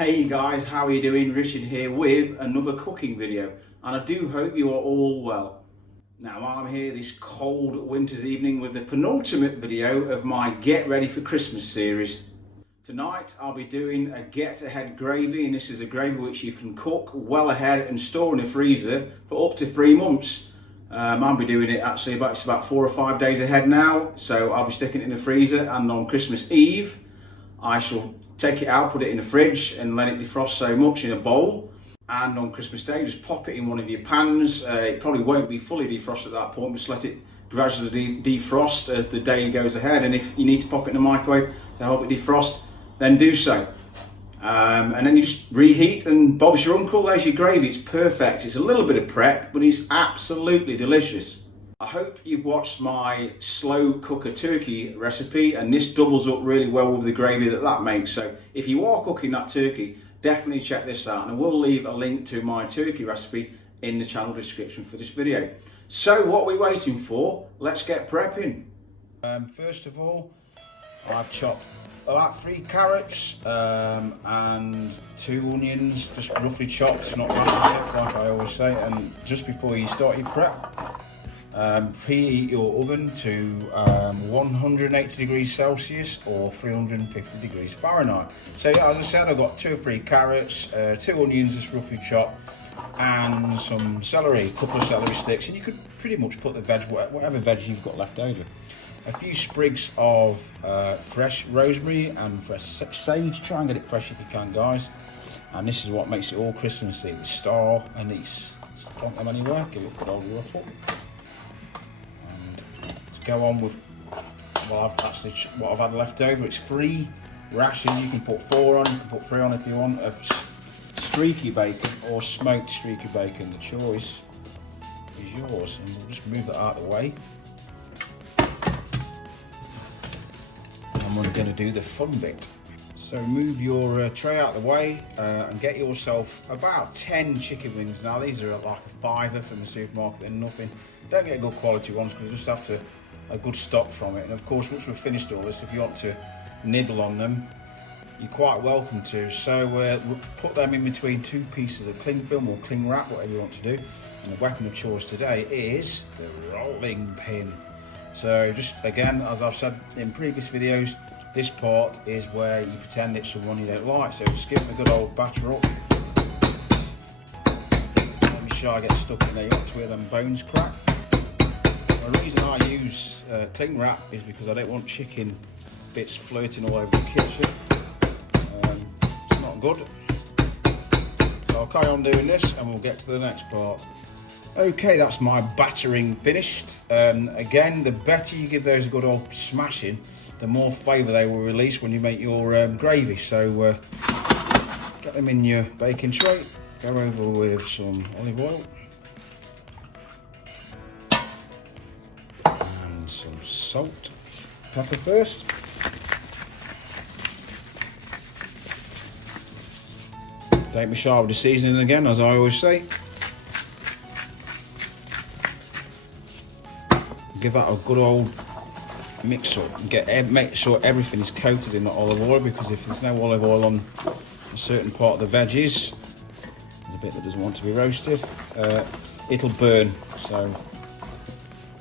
Hey guys, how are you doing? Richard here with another cooking video, and I do hope you are all well. Now I'm here this cold winter's evening with the penultimate video of my Get Ready for Christmas series. Tonight I'll be doing a get ahead gravy, and this is a gravy which you can cook well ahead and store in the freezer for up to 3 months. I'll be doing it actually it's about 4 or 5 days ahead now, so I'll be sticking it in the freezer, and on Christmas Eve I shall take it out, put it in the fridge and let it defrost so much in a bowl, and on Christmas Day just pop it in one of your pans. It probably won't be fully defrosted at that point, just let it gradually defrost as the day goes ahead, and if you need to pop it in the microwave to help it defrost, then do so. And then you just reheat, and Bob's your uncle, there's your gravy. It's perfect. It's a little bit of prep, but it's absolutely delicious. I hope you've watched my slow cooker turkey recipe, and this doubles up really well with the gravy that makes. So if you are cooking that turkey, definitely check this out, and I will leave a link to my turkey recipe in the channel description for this video. So what are we waiting for? Let's get prepping. First of all, I've chopped about 3 carrots and 2 onions, just roughly chopped, not massive like I always say. And just before you start your prep, preheat your oven to 180 degrees Celsius or 350 degrees Fahrenheit. So yeah, as I said, I've got 2 or 3 carrots, 2 onions just roughly chopped, and some celery, a couple of celery sticks, and you could pretty much put the whatever veg you've got left over. A few sprigs of fresh rosemary and fresh sage. Try and get it fresh if you can, guys. And this is what makes it all Christmassy, the star anise. Don't come anywhere, give it a good old ruffle. Go on with what I've had left over. It's 3 rashers. You can put 4 on, you can put 3 on if you want, of streaky bacon or smoked streaky bacon. The choice is yours, and we'll just move that out of the way. And we're going to do the fun bit. So move your tray out of the way and get yourself about 10 chicken wings. Now these are like a £5 from the supermarket, they're nothing. Don't get good quality ones because you just have to a good stock from it. And of course, once we've finished all this, if you want to nibble on them, you're quite welcome to. So we'll put them in between 2 pieces of cling film or cling wrap, whatever you want to do. And the weapon of choice today is the rolling pin. So just again, as I've said in previous videos, this part is where you pretend it's someone you don't like. So just give it a good old batter up. Make sure I get stuck in there. You want to hear them bones crack. The reason I use cling wrap is because I don't want chicken bits floating all over the kitchen. It's not good. So I'll carry on doing this and we'll get to the next part. Okay, that's my battering finished. Again, the better you give those a good old smashing, the more flavour they will release when you make your gravy. So get them in your baking tray, go over with some olive oil. Some salt, pepper first. Don't be shy with the seasoning again, as I always say. Give that a good old mix up and make sure everything is coated in the olive oil, because if there's no olive oil on a certain part of the veggies, there's a bit that doesn't want to be roasted, it'll burn. So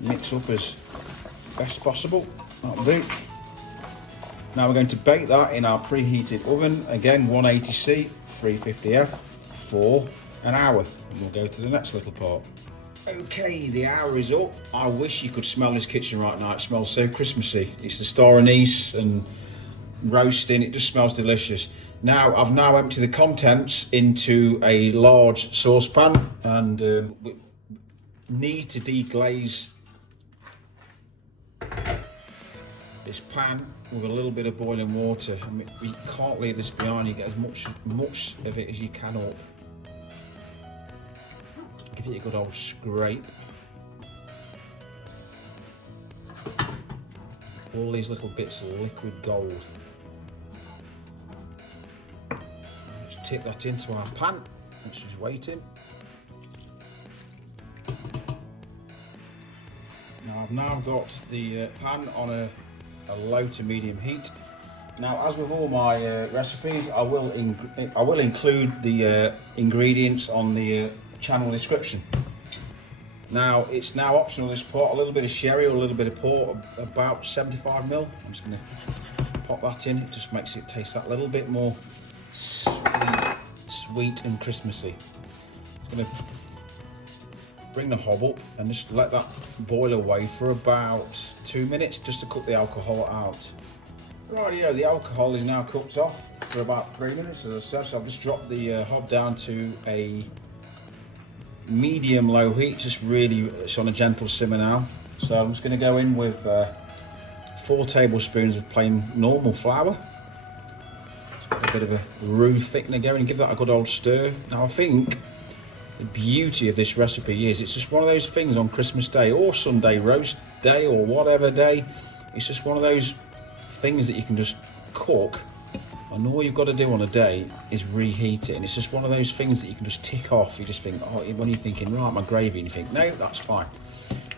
mix up as best possible. That'll do. Now we're going to bake that in our preheated oven, again 180C 350F for an hour, and we'll go to the next little part. Okay, the hour is up. I wish you could smell this kitchen right now. It smells so Christmassy. It's the star anise and roasting. It just smells delicious. Now I've emptied the contents into a large saucepan, and we need to deglaze this pan with a little bit of boiling water. I mean, you can't leave this behind. You get as much of it as you can up. Give it a good old scrape. All these little bits of liquid gold. Let's tip that into our pan, which is waiting. Now I've got the pan on a low to medium heat, Now, as with all my recipes, I will include the ingredients on the channel description. Now, it's now optional this pot, a little bit of sherry or a little bit of port, about 75ml. I'm just going to pop that in. It just makes it taste that little bit more sweet and Christmassy. I'm going to bring the hob up and just let that boil away for about 2 minutes, just to cook the alcohol out. Rightio, the alcohol is now cooked off for about 3 minutes, as I said, so I've just dropped the hob down to a medium-low heat, just really, it's on a gentle simmer now. So I'm just going to go in with 4 tablespoons of plain normal flour. Just got a bit of a roux thickener going, and give that a good old stir. Now I think the beauty of this recipe is it's just one of those things on Christmas Day or Sunday roast day or whatever day. It's just one of those things that you can just cook, and all you've got to do on a day is reheat it, and it's just one of those things that you can just tick off. You just think, oh, when you're thinking, right, my gravy, and you think, no, that's fine.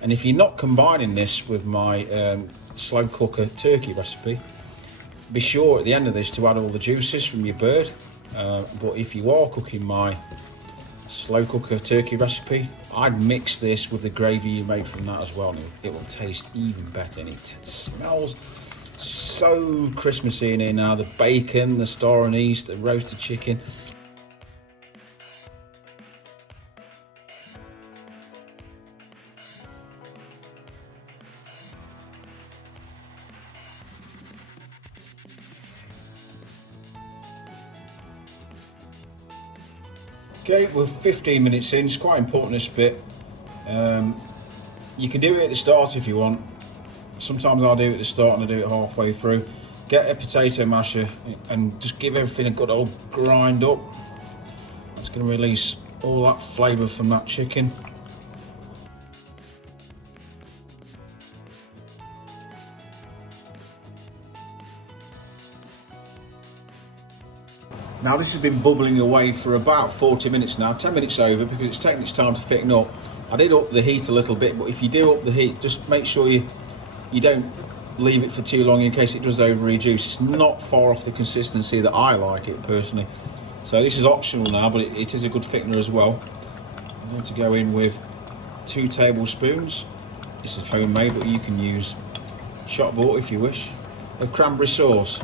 And if you're not combining this with my slow cooker turkey recipe, be sure at the end of this to add all the juices from your bird. But if you are cooking my slow cooker turkey recipe, I'd mix this with the gravy you made from that as well, and it will taste even better, and it smells so Christmassy in here now. The bacon, the star anise, the roasted chicken. Okay, we're 15 minutes in. It's quite important, this bit. You can do it at the start if you want. Sometimes I'll do it at the start and I do it halfway through. Get a potato masher and just give everything a good old grind up. That's going to release all that flavour from that chicken. Now this has been bubbling away for about 40 minutes now, 10 minutes over, because it's taking its time to thicken up. I did up the heat a little bit, but if you do up the heat, just make sure you don't leave it for too long in case it does over reduce. It's not far off the consistency that I like it personally. So this is optional now, but it is a good thickener as well. I'm going to go in with 2 tablespoons. This is homemade, but you can use shop bought if you wish, of cranberry sauce.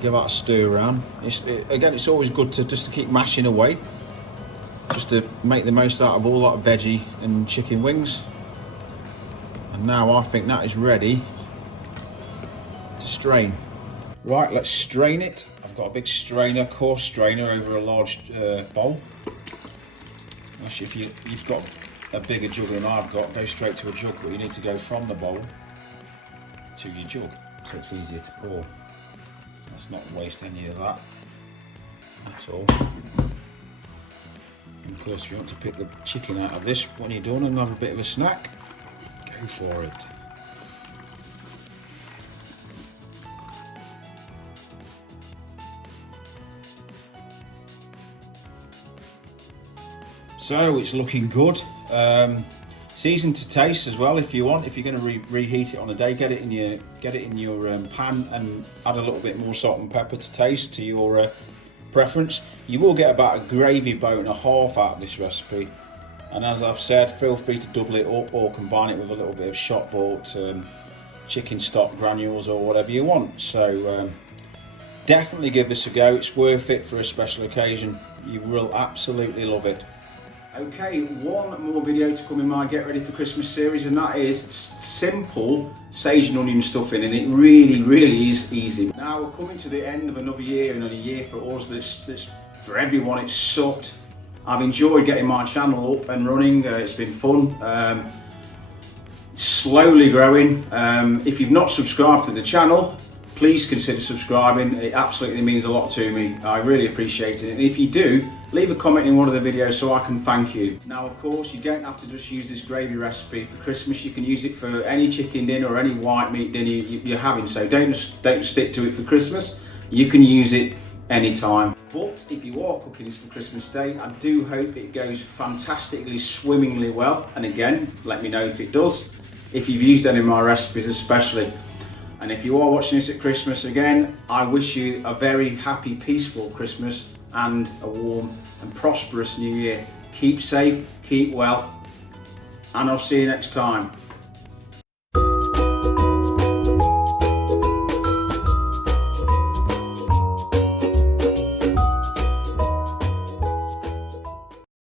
Give that a stir around. Again, it's always good to just to keep mashing away, just to make the most out of all that veggie and chicken wings. And now I think that is ready to strain. Right, let's strain it. I've got a big strainer, coarse strainer, over a large bowl. Actually, if you've got a bigger jug than I've got, go straight to a jug, but you need to go from the bowl to your jug so it's easier to pour. Let's not waste any of that at all. And of course, if you want to pick the chicken out of this when you're done and have a bit of a snack, go for it. So it's looking good. Season to taste as well if you want. If you're going to reheat it on a day, get it in your pan and add a little bit more salt and pepper to taste to your preference. You will get about a gravy boat and a half out of this recipe, and as I've said, feel free to double it up or combine it with a little bit of shop bought chicken stock granules or whatever you want. So definitely give this a go. It's worth it for a special occasion. You will absolutely love it. Okay, one more video to come in my Get Ready for Christmas series, and that is simple sage and onion stuffing, and it really is easy. Now we're coming to the end of another year, and a year for us that's for everyone. It's sucked. I've enjoyed getting my channel up and running. It's been fun. Slowly growing. If you've not subscribed to the channel, please consider subscribing. It absolutely means a lot to me. I really appreciate it. And if you do, leave a comment in one of the videos so I can thank you. Now, of course, you don't have to just use this gravy recipe for Christmas. You can use it for any chicken dinner or any white meat dinner you're having. So don't stick to it for Christmas. You can use it anytime. But if you are cooking this for Christmas Day, I do hope it goes fantastically, swimmingly well. And again, let me know if it does. if you've used any of my recipes especially. And if you are watching this at Christmas again, I wish you a very happy, peaceful Christmas and a warm and prosperous New Year. Keep safe, keep well, and I'll see you next time.